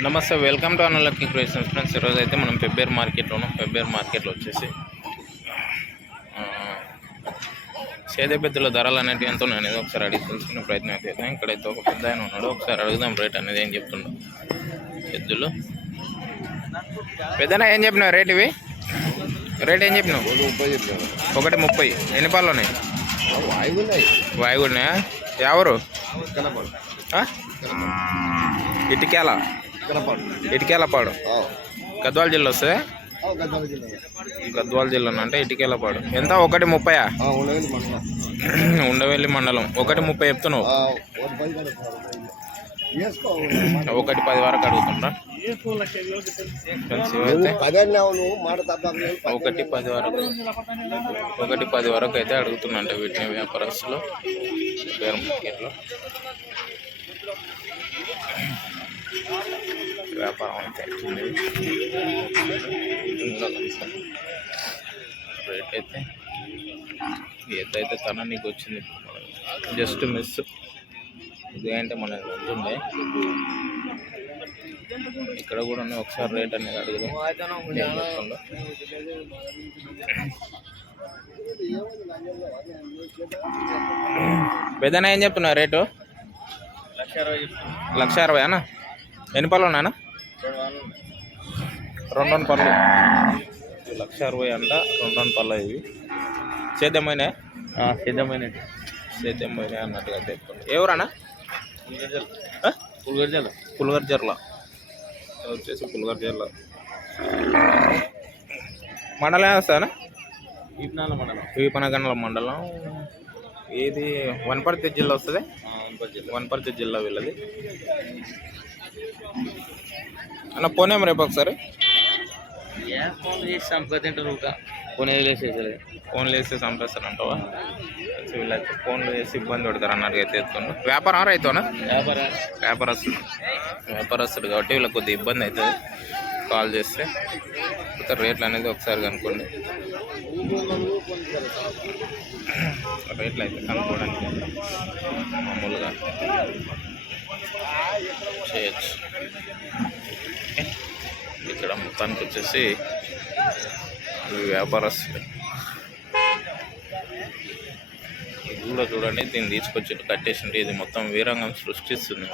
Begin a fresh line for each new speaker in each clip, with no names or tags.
నమస్తే welcome to అనలక్కీ creations. Friends ఈరోజు అయితే మనం పెబ్బేర్ మార్కెట్లో ఉన్నాం పెబ్బేర్ మార్కెట్లో వచ్చేసి సేద పెద్దల ధరలు అనేవి ఎంత ఉన్నాయి అనేది ఒకసారి అడిగి తెలుసుకునే ప్రయత్నం అయితే. ఇక్కడైతే ఒక పెద్ద ఆయన ఉన్నాడు. ఒకసారి అడుగుదాం రేట్ అనేది ఏం చెప్తుండో. ఎద్దులు. పెద్దనా ఏం చెప్పినావు రేట్ ఇవి? రేట్ ఏం చెప్పినావు? ఒకటి ముప్పై. ఎన్ని పాలు ఉన్నాయి.
ఉన్నాయా?
ఎవరు? ఇటికేల. ఇటికేలపాడు. గద్వాల జిల్లా వస్తుంది? గద్వాల జిల్లా. అంటే ఇటికేలపాడు. ఎంత? ఒకటి ముప్పయా? ఉండవెల్లి మండలం. ఒకటి ముప్పై చెప్తున్నావు. ఒకటి పది వరకు
తప్పలేదు
ఒకటి పది వరకు. ఒకటి పది వరకు అయితే అడుగుతున్నంట వీటిని వ్యాపారస్తులు. మార్కెట్లో వ్యాపారం అయితే అవుతుంది రేట్ అయితే ఏదైతే తన నీకు వచ్చింది జస్ట్ మిస్ ఇదేంటే మన ఉంటుండే ఇక్కడ కూడా ఉన్నాయి ఒకసారి రేట్ అనేది అడుగుదాం. పెద్దనా ఏం చెప్తున్నా రేటు? లక్ష అరవై అన్న? ఎన్ని పళ్ళు ఉన్నాయన్న? రెండు రెండు లక్ష అరవై అంట రెండు రెండు పళ్ళు ఇవి. సేద్యమైన
సిద్ధమైన
సేద్యమైన అన్నట్టుగా చెప్తుంది ఎవరన్నా
పులిగర్జల
పులిగర్జర్ల వచ్చేసి పులిగర్జర్ల మండలం వేస్తానా
ఈప్నాల మండలం.
వీపనగండ్ల మండలం. ఇది వనపర్తి జిల్లా వస్తుంది? వనపర్తి జిల్లా వీళ్ళది. అన్న పోనేం రేపు ఒకసారి.
ఏ ఫోన్ చేసి సంపతింటారు ఊక కొనే వేసేసరి
ఫోన్లు వేసి చంపేస్తారు అంటావా? వీళ్ళైతే ఫోన్లు వేసి ఇబ్బంది పెడతారు అన్నట్టుగా అయితే ఎత్తుకుంటూ వ్యాపారం రైతునా
వ్యాపార.
వ్యాపారస్తుడు. వ్యాపారస్తుడు కాబట్టి వీళ్ళకి కొద్దిగా ఇబ్బంది అవుతుంది కాల్ చేస్తే. రేట్లు అనేది ఒకసారి కనుక్కోండి. రేట్లు అయితే కనుక్కోవడానికి మామూలుగా చేయొచ్చు. మొత్తానికి వచ్చేసి వ్యాపారస్తులు. ఇది కూడా చూడండి దీన్ని తీసుకొచ్చి కట్టేసింటే ఇది మొత్తం వీరంగం సృష్టిస్తుంది.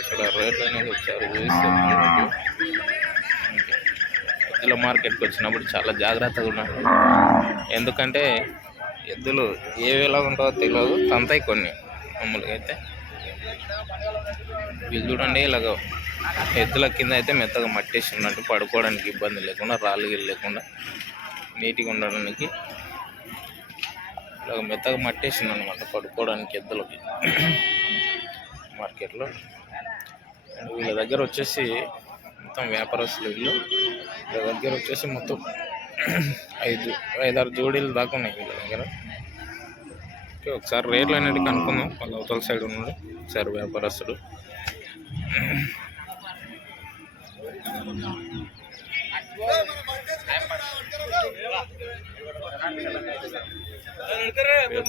ఇక్కడ రేట్లు అనేది ఒకసారి చూస్తే ఎద్దుల మార్కెట్కి వచ్చినప్పుడు చాలా జాగ్రత్తగా ఉండాలి ఎందుకంటే ఎద్దులు ఏవేలా ఉంటావో తెలియదు. తంతాయి కొన్ని మామూలుగా అయితే. వీళ్ళు చూడండి ఇలాగ ఎద్దుల కింద అయితే మెత్తగా మట్టేసి ఉన్నట్టు పడుకోవడానికి ఇబ్బంది లేకుండా రాళ్ళు గిల్లు లేకుండా నీట్గా ఉండడానికి ఇలాగ మెత్తగా మట్టేసింది అనమాట పడుకోవడానికి ఎద్దులకి మార్కెట్లో. అండ్ వీళ్ళ దగ్గర వచ్చేసి మొత్తం వ్యాపారస్తులు వీళ్ళు. వీళ్ళ దగ్గర వచ్చేసి మొత్తం ఐదు ఐదారు జోడీలు దాకా ఉన్నాయి వీళ్ళ దగ్గర. ఓకే ఒకసారి రేట్లు అనేది కనుక్కుందాం. వాళ్ళ అవతల సైడ్ ఉన్నాడు ఒకసారి వ్యాపారస్తుడు.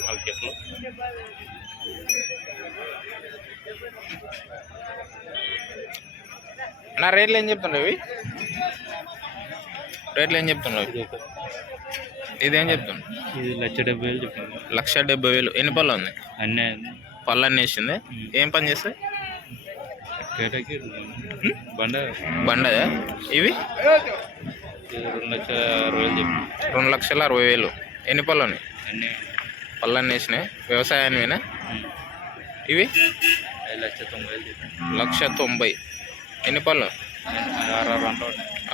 మార్కెట్లో. నా రేట్లు ఏం చెప్తున్నావు అవి రేట్లు ఏం చెప్తున్నావు ఇదేం చెప్తున్నావు
ఇది లక్ష డెబ్బై వేలు చెప్పాను
లక్ష డెబ్బై వేలు. ఎన్ని పళ్ళు ఉంది
అన్నీ.
పళ్ళు అన్నీ వేసింది. ఏం పని చేస్తాయి?
బండ
బండదా ఇవి?
రెండు లక్షల అరవై వేలు
రెండు లక్షల అరవై వేలు. ఎన్ని పళ్ళు ఉన్నాయి?
అన్నీ.
పళ్ళు అన్నీ వేసినాయి. వ్యవసాయానివేనా? ఇవి?
ఐదు లక్షల తొంభై
లక్ష తొంభై. ఎన్ని పళ్ళు?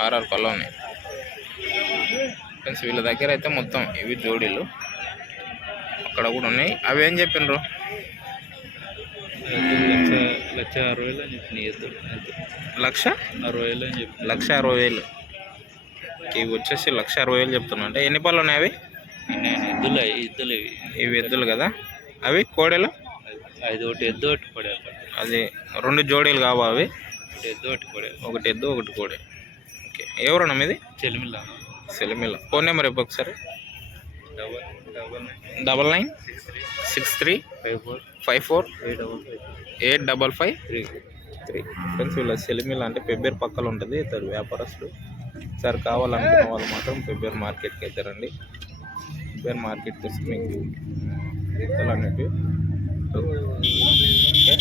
ఆర్ఆర్
పళ్ళు ఉన్నాయి. ఫ్రెండ్స్ వీళ్ళ దగ్గర అయితే మొత్తం ఇవి జోడీలు. అక్కడ కూడా ఉన్నాయి. అవి ఏం చెప్పిండ్రు?
లక్ష అరవై వేలు అని చెప్పిన ఎద్దు ఎద్దు
లక్ష?
అరవై వేలు అని చెప్పి
లక్ష అరవై వేలు ఇవి వచ్చేసి లక్ష అరవై వేలు చెప్తున్నా. అంటే ఎన్ని పళ్ళు ఉన్నాయి అవి?
ఎద్దులు ఎద్దులు ఇవి.
ఇవి ఎద్దులు కదా. అవి కోడెలు?
ఐదు ఒకటి ఎద్దు ఒకటి పడేయాలి
అది రెండు జోడీలు కావా అవి?
ఒకటి ఎద్దు ఒకటి కూడా
ఒకటి ఎద్దు ఒకటి కోడి ఓకే. ఎవరన్నా మీది?
చెలిమిల్ల.
సెలిమిల్ల ఫోన్ నెంబర్ ఇవ్వ ఒకసారి.
Double
nine.
Six three.
Six three
five four.
Five four
eight double five.
Eight double five
three.
Three. Friends వీళ్ళ సెలిమిల్ అంటే పెబ్బేరు పక్కల ఉంటుంది. ఇద్దరు వ్యాపారస్తులు. సార్ కావాలనుకున్న వాళ్ళు మాత్రం పెబ్బేరు మార్కెట్కి అయితే రండి. పెబ్బేరు మార్కెట్కి వస్తే మీకు ఇతలు ఓకే?